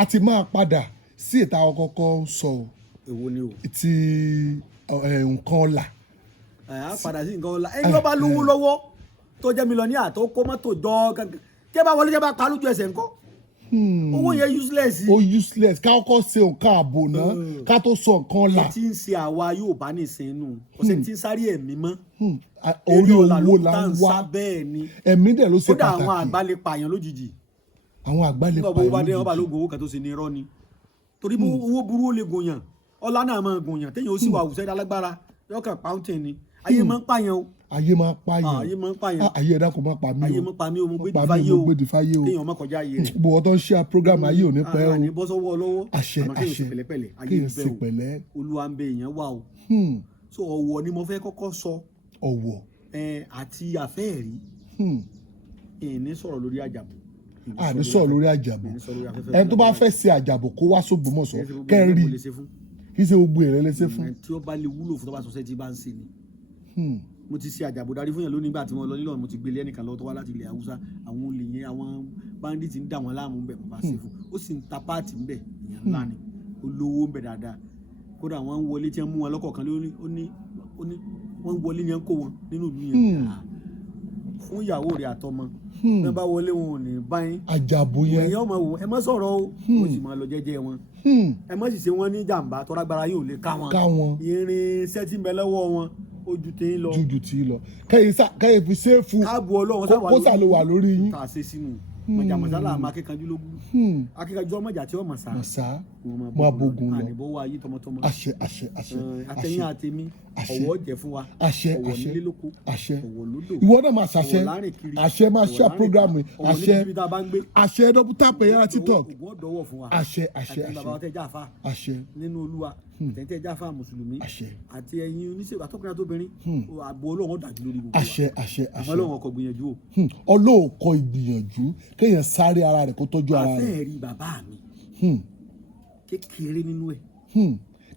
a ti máa padà sí ìta ọkọ̀ọ̀kọ̀ sọ èwo ni o ti nǹkan ọ̀la. A padà sí nǹkan ọ̀la ẹni ó bá lówó lọ́wọ́ tó jẹ́ mílíọ̀nìyà tó kó mọ́tò jọ kí ẹ bá wọlé kí ẹ bá pa lójú ẹsẹ̀ ńkọ́ owó yẹn useless. ó useless ká kọ́kọ́ ṣe nǹkan ààbò náà ká tó sọ nǹkan ọ̀la. èyí tí ń ṣe àwa yóò bá ní ìsinú ọ̀sẹ̀ tí ń sáré ẹ̀mí mọ́. orí owó la ń wá bẹ́ẹ̀ ni ẹ̀mí dẹ̀ ló ṣe pàtàkì. kódà àwọn àgbà lè pààyàn lójijì. àwọn àgbà lè pààyàn lójijì. nígbà wo bá dé wọn bá lóògùn owó kan tó ṣe ní irọ́ ni torí owó burú ó lè gòyàn ọlá náà máa gòyàn téèyàn ó sì wà àwùjọ alágbára yọkàn pàǹtẹ̀ ni ayé máa ń pààyàn o. ayé máa ń pààyàn ayé máa ń pààyàn ayé ẹ̀dá kò má pa mí o ayé máa pa mí o mo gbé dìfáyé o kéèyàn má kọjá ayé rẹ̀. gbogbo ọtọ ń ṣe program ayé ò ní pẹ́ o. àní bọ́ sọ́wọ́ lọ́wọ́ àṣẹ àṣẹ kéèyàn sì pẹ̀lẹ́ olúwa ń bẹ èèyàn wà o. so ọ̀wọ̀ ni mo fẹ́ kọ́kọ́ sọ. ọ̀wọ̀ àti àfẹ́ẹ̀rí ìní sọ̀rọ̀ lórí àjàbọ̀. àní sọ̀rọ̀ lórí àjàbọ̀ ẹni tó bá fẹ́ ṣe àjàbọ̀ kó wá s'Ògbómọ̀ṣọ́ kẹ́rì kì í ṣe gbogbo èrè lẹ́sẹ̀ fún. tí ó bá lè wúlò fún tó bá sọ́sẹ́ tí bá ń ṣe ni. mo ti ṣe àjàbọ̀ darí fún yàn lónìí nígbà tí wọ́n lọ nílò mo ti gbélé ẹnìkan lọ́wọ́ tó wá láti ilẹ̀ Haúsá àwọn olè yẹn àwọn bandits ń dà wọ́n láàmú bẹ̀ mo bá ṣe fún ó sì ń ta páàtì ń bẹ̀ èèyàn ńlá ni olówó ń bẹ̀ dáadáa kódà wọ́n ń wọlé tí wọ́n mú wọn lọ́kọ̀ọ̀kan lórí ó ní wọ́n ń wọlé ni wọ́n kó wọn nínú ìlú yẹn fún ìyàwó rẹ̀ àtọmọ bí bá wọlé wọn ò ní báyìí àjàbọ̀ yẹn ẹ̀yìn ọmọ wò ẹ má sọ̀rọ̀ o ó sì máa lọ jẹ́jẹ́ wọn ẹ má sì ṣe wọn ní jàǹbá tọ́lágbára yóò lè ká wọn irin iṣẹ́ tí ń bẹ lọ́wọ́ wọn ojú tí ń lọ kẹ́yìn fi ṣéèfù kó sàlẹ̀ wà lórí yín. tá a ṣe sínú mọ̀jàmọ̀sálà àmọ́ akíkanjú lógún akíkanjú ọmọjà tí ọmọ sá mọ abogun lọ àníbọ̀ wa yí tọmọtọmọ àṣẹ àṣẹ àṣẹ àtẹ̀yìn àtẹ̀mí ọ̀wọ̀ jẹ́ fún wa àṣẹ ọ̀wọ̀ àṣẹ nílé lóko àṣẹ ọ̀wọ̀ lódò ìwọ náà máa ṣàṣẹ àṣẹ máa ṣe program àṣẹ dókítà pẹ̀yà tiktok àṣẹ àṣẹ àṣẹ nínú olúwa àtẹ̀tẹ̀ jáfa mùsùlùmí àti ẹ̀yin oníṣègùn àtọkùnrin àtobìnrin ààbò Ọlọ́run dájú lórí gbogbo wa àṣẹ àṣẹ àṣẹ Ọlọ́run ọkọ̀ gbìyànjú o. Ọlọ́run kọ ìgbìyànjú kéèyàn sáré ara rẹ̀ kó tọ́jú ara rẹ̀. àfẹ́ẹ̀rí bàbá mi kékeré nínú ẹ̀.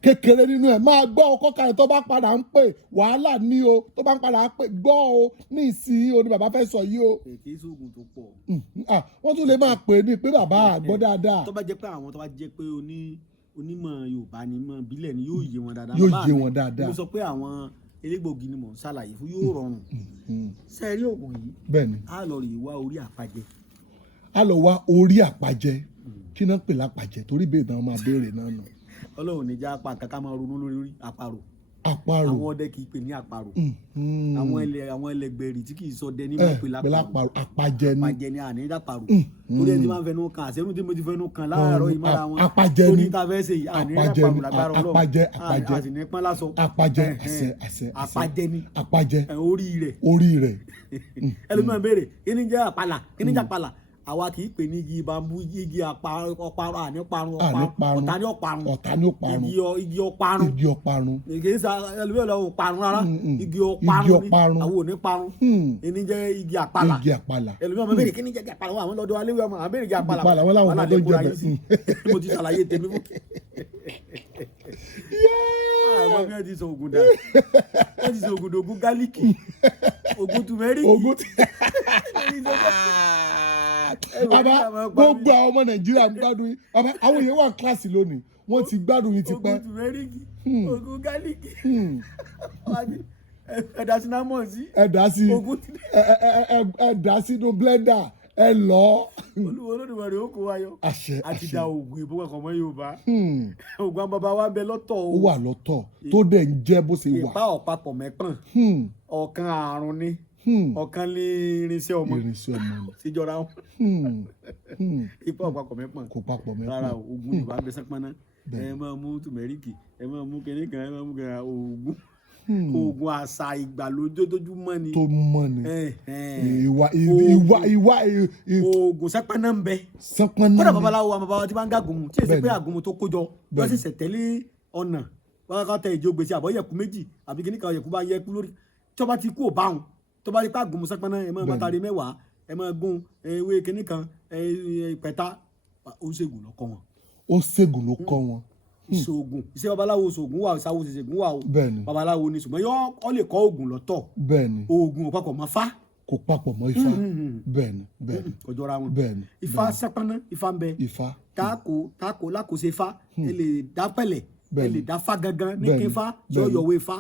kékeré nínú ẹ̀ máa gbọ́ ọkọ kalẹ̀ tó bá padà ń pè wàhálà ní o tó bá ń padà ń pè gbọ́ o ní ìsìn o ní bàbá fẹ́ sọ yìí o. kì í sóògùn tó pọ̀. wọ́n tún lè máa pè ní pé bàbá àgbọ̀ dáadáa. tó bá jẹ́ pé àwọn tó bá jẹ́ pé onímọ̀ Yorùbá ni mọ̀ bílẹ̀ ni yóò yé wọn dáadáa. yóò yé wọn dáadáa. mo sọ pé àwọn elégbògi ni mò ń ṣàlàyé fún yóò rọrùn. sẹ́ẹ̀rí òògùn yìí. bẹ́ẹ̀ni. a lọ rí wá orí àpàjẹ. a lọ wá orí àpàjẹ kí náà pè lápàjẹ torí bẹ́ẹ̀ náà máa béèrè náà nù. Ọlọ́run ní já apá kankan máa ronú lórí àparò. àparò àwọn ọdẹ kì í pè ní àparò. àwọn ẹlẹgbẹrì tí kì í sọ dẹ ní máa pè láparò. àpàjẹ ni àpàjẹ ni àní dàparò. torí ẹni tí máa ń fẹnu kan àṣẹrù tí mo ti fẹnu kan láàárọ̀ yìí mára wọn. àpàjẹ ni torí ta fẹ́ ṣe yìí àní dàparò lágbára Ọlọ́run. àpàjẹ àti ní pọ́n lásọ. àpàjẹ àṣẹ àpàjẹ ni àpàjẹ orí rẹ̀. ẹlòmíràn béèrè kí ni jẹ́ àpàlà kí ni jẹ́ àpàlà àwa kì í pè ní igi bambú igi ọparun àní ọparun ọ̀tá ní ọparun igi ọparun kì í sa ẹlòmíràn lọ parun rárá igi ọparun àwọn ò ní parun ẹni jẹ́ igi àpàlà ẹlòmíràn máa béèrè kí ni jẹ́ igi àpàlà àwọn lọ́dọ̀ aléwé ọmọ àwọn béèrè igi àpàlà wọn làwọn ọmọdé ń jẹ bẹ́ẹ̀ mo ti ṣàlàyé tèmi fún àwọn bí wọ́n ti sọ ògùn dà wọ́n ti sọ ògùn dògùn gálíkì ògùn tùmẹ́ríkì bàbá gbogbo àwọn ọmọ Nàìjíríà ń gbádùn yín bàbá àwọn èèyàn wà kíláàsì lónìí wọ́n ti gbádùn yín tipẹ́. ògùn tùmẹ́ríkì ògùn gálíkì ẹ̀dá sinamọ̀ sí ẹ̀dá sínú blender ẹ lọ. Olódùmarè ó kó wa yọ. àṣẹ àti da oògùn ìbò kankan mọ́ Yorùbá. oògùn àwọn bàbá wa bẹ lọ́tọ̀ o. ó wà lọ́tọ̀ tó dẹ̀ ń jẹ́ bó ṣe wà. ìpá ọ̀pápọ̀ mẹ́pọ̀n. ọ̀kan àrùn ni. ọ̀kan lè irinṣẹ́ ọmọ. síjọra wọn. ìpá ọ̀pápọ̀ mẹ́pọ̀n. kò papọ̀ mẹ́pọ̀n. rárá oògùn Yorùbá bẹ sẹ́pọ̀n náà. ẹ máa mú tùmẹ́ríkì ẹ máa mú kẹ́nìkan ẹ máa mú kẹ́nìkan oògùn. oògùn àṣà ìgbàlódójúmọ́ ni. tó mọ́ ni. ìwà oògùn sẹ́pẹ́nà ń bẹ. sẹ́pẹ́nà kódà babaláwo àwọn babaláwo tí wọ́n ń gàgùnmu tí èsì pé àgùnmu tó kójọ wọ́n sì ṣẹ̀tẹ́lé ọ̀nà wọ́n ká tẹ ìjọ gbèsè àbọ̀ yẹ̀kú méjì àbí kíní kan yẹ̀kú bá yẹ̀kú lórí tí wọ́n bá ti kú ò báwọn tó bá ti pa àgùnmu sẹ́pẹ́nà ẹ̀ máa mọ́tàrí mẹ́wàá ẹ̀ máa gún ewé kíní kan ìpẹ́ta ó ṣègùn ló kọ́ wọn. ó ṣègùn ló kọ́ wọn. ìṣògùn iṣẹ́ babaláwo ṣògùn wà ìṣàwò ṣèṣègùn wà o. bẹ́ẹ̀ni babaláwo ni ṣùgbọ́n ọ lè kọ́ oògùn lọ́tọ̀. bẹ́ẹ̀ni oògùn ò papọ̀ mọ́ fá. kò papọ̀ mọ́ ifá. bẹ́ẹ̀ni kò jọra wọn. bẹ́ẹ̀ni ifá sẹ́pẹ́nà ifá ń bẹ. ifá tako lákòóse fa ẹ lè dá pẹ̀lẹ́ ẹ lè dá fa gangan ní kí n fa tí ó yọwé fa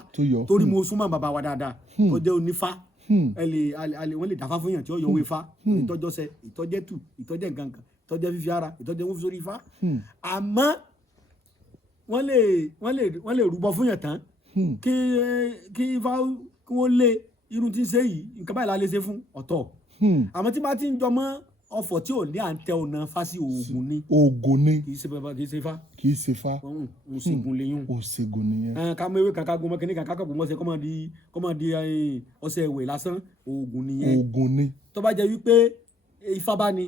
torí mo súnmọ́ bàbá wa dáadáa tó jẹ́ onífa wọ́n lè dáfá fún yàn tí ó yọwé fa ìtọ́jọ́sẹ ìtọ́jẹ́tù ìtọ́jẹ́ gangan ìtọ́jẹ́ fífi ara ìtọ́jẹ́ wọ́n fi sórí fa àmọ́ wọ́n lè rúbọ fún yàn tán kí ifá kí wọ́n lé irun tí ń ṣe yìí nǹkan báyìí la lè ṣe fún ọ̀tọ̀ àmọ́ tí bá ti ń jọmọ́ ọ̀fọ̀ tí ò ní à ń tẹ ọ̀nà fásí oògùn ni. oògùn ni. kì í ṣe bàbá kì í ṣe fa. kì í ṣe fa. òṣègùn lèyún. òṣègùn nìyẹn. ká mọ ewé kankan gbọmọ kínní kankan kọ̀ọ̀bù mọ́sẹ̀ kọ́mọ di ọṣẹ ìwẹ̀ lásán oògùn nìyẹn. oògùn ni. tó bá jẹ́ wípé ifá bá ní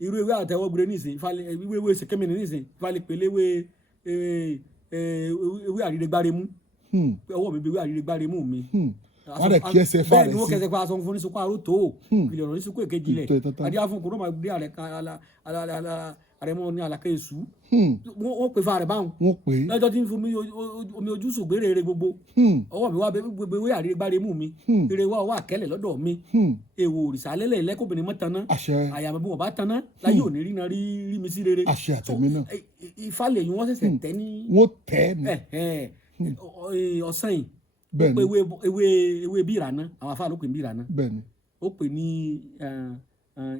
irú ewé àtẹwọ́gbére nísìn ewé ṣèkémìnì nísìn ifá lè pèlè ewé àrírégbáremú ọwọ́ mi bí ewé àrírégbáremú mi wọ́n rẹ̀ kí ẹsẹ̀ fa rẹ̀ sí. bẹ́ẹ̀ ni wọ́n kẹsẹ̀ pa aṣọ fún oníṣòkò àrò tó ìpìlẹ̀ ọ̀rọ̀ oníṣòkò èkejì lẹ̀ adíyá fún kòró máa gbé àrẹ̀mọ ní àlàkẹ́ èṣù wọ́n pè fa rẹ̀ báwọn lọ́jọ́ tí ń fi omi ojú sùgbérè eré gbogbo ọwọ́ mi wá gbogbo ewé àrírégbáremú mi eré wa ọwọ́ àkẹ́lẹ̀ lọ́dọ̀ mi èèwọ̀ òrìṣà lẹ́lẹ̀ lẹ́kọ̀bìnrin mọ́ taná àyàmọ̀ bí wọ́n bá taná láyé òní rí náà rí mi sí rere ifá lè yún wọ́n ṣẹ̀ṣẹ̀ tẹ́ ní ọ̀sán yìí ó pe ewé bí ìrànà àwọn afáà ló pè ní bí ìrànà ó pè ní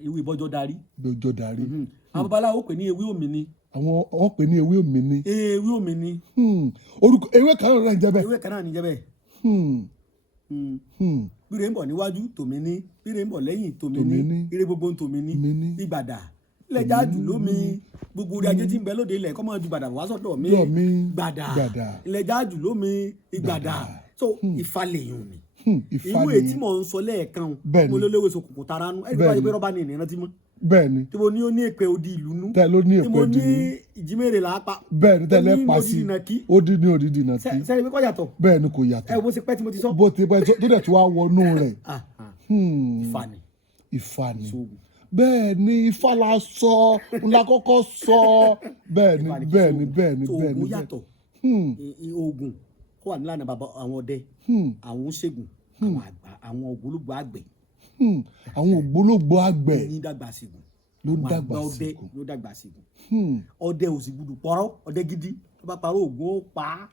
ewé bọ́jọ́ darí àwọn babaláwo ó pè ní ewé òmìnir wọ́n pè ní ewé òmìnir ewé òmìnir orúkọ ewé kan náà ní jẹ́ bẹ́ẹ̀ ewé kan náà ní jẹ́ bẹ́ẹ̀ bíre ń bọ̀ níwájú tòmíní bíre ń bọ̀ lẹ́yìn tòmíní ire gbogbo tòmíní ìgbàdà lẹ́jà jù lómi gbogbo orí ajé tí ń bẹ lóde ilẹ̀ kọ́ mọ́ ju gbàdà wá sọ́dọ̀ mi gbàdà lẹ́jà jù lómi ìgbàdà so ìfàlẹ̀yìn mi ìwé tí mò ń sọ lẹ́ẹ̀kan mo ló léwé sokùnkùn tara nu ẹ̀rí bá yẹ pé rọ́bà ní ìnira tí mọ́ bẹ́ẹ̀ni tí mo ní ó ní èpè odi ìlú nú tí mo ní ìjímèrè làápa bẹ́ẹ̀ni tẹ́lẹ̀ pa sí ó dín ní òdìdí náà kí sẹ́ni pé kò yàtọ̀ bẹ́ẹ̀ni kò yàtọ̀ bó ti pẹ́ tí mo ti sọ bó ti pẹ́ tó dẹ̀ tí wàá wọnú rẹ̀ ìfàní bẹ́ẹ̀ni ifá la sọ ńlá kọ́kọ́ sọ bẹ́ẹ̀ni oògùn yàtọ̀ oògùn kó wà nílànà bàbá àwọn ọdẹ àwọn oṣègùn àwọn ògbólógbò àgbẹ̀ àwọn ògbólógbò àgbẹ̀ ní dàgbà sígùn ló dàgbà sígùn ọdẹ ò sì gbúdọ̀ pọ̀rọ̀ ọdẹ gidi tó bá parọ́ ògùn ó pa á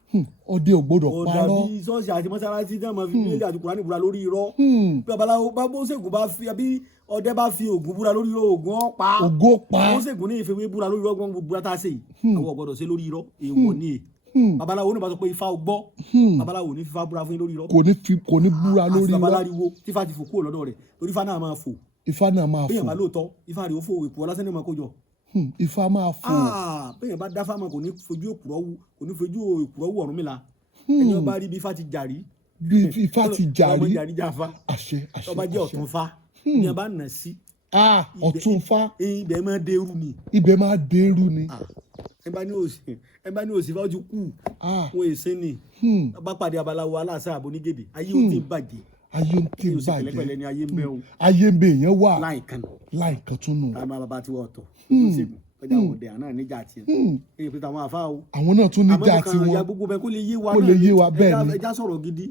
ọdẹ ò gbọ́dọ̀ parọ́ ọdẹ bíi ṣọ́ọ̀ṣì àti mọ́sálásí náà máa fi ilé àti Kùránì búra lórí irọ́ bí babaláwo bá bóṣègùn bá fi àbí ọdẹ bá fi ògùn búra lórí irọ́ ògùn ó pa á bóṣègùn ní ìfẹ́wé búra lórí irọ́ gbọ́n búra tá a ṣe yìí àwọn ò gbọ́dọ̀ ṣe lórí irọ́ èèwọ̀ ní babaláwo ní bá sọ pé ifá gbọ́ babaláwo ní fífa búra fún yín lórí irọ́ kò ní búra lórí irọ́ àti babaláwo tífà ti fò kúrò lọ́dọ̀ rẹ̀ torí ifá náà máa fò bẹ́ẹ̀ bá lóòótọ́ ifá rẹ̀ ó fò èkó ọlásán ní ọmọ kó jọ ifá máa fò bẹ́ẹ̀ bá dáfá máa kò ní fojú èkùrọ́ wù Ọ̀rúnmìlà ẹni ọba rí bí ifá ti jàrí ọmọ jàrí jáfa ọba jẹ́ ọ̀tún fa ní ọba nà sí ọ̀tún fa ibẹ̀ máa dérú ni ẹ bá ní òsì fáwọn ti kú wọn èsè ni bá pàdé abaláwo aláṣà àbónígèdè ayé ò tí ń bàjẹ́ pẹ̀lẹ́pẹ̀lẹ́ ni ayé ń bẹ o ayé ń bẹ èèyàn wà láìkan tún nù ká máa bàbá tiwọn ọ̀tọ̀ oṣègùn ọjà àwọn ọdẹ àná níjà tiẹ̀ èyí pé táwọn àfa o àwọn náà tún níjà tiwọn àmọ́ kò kàn ya gbogbo bẹ́ẹ̀ kó lè yé wa bẹ́ẹ̀ ni ẹja sọ̀rọ̀ gidi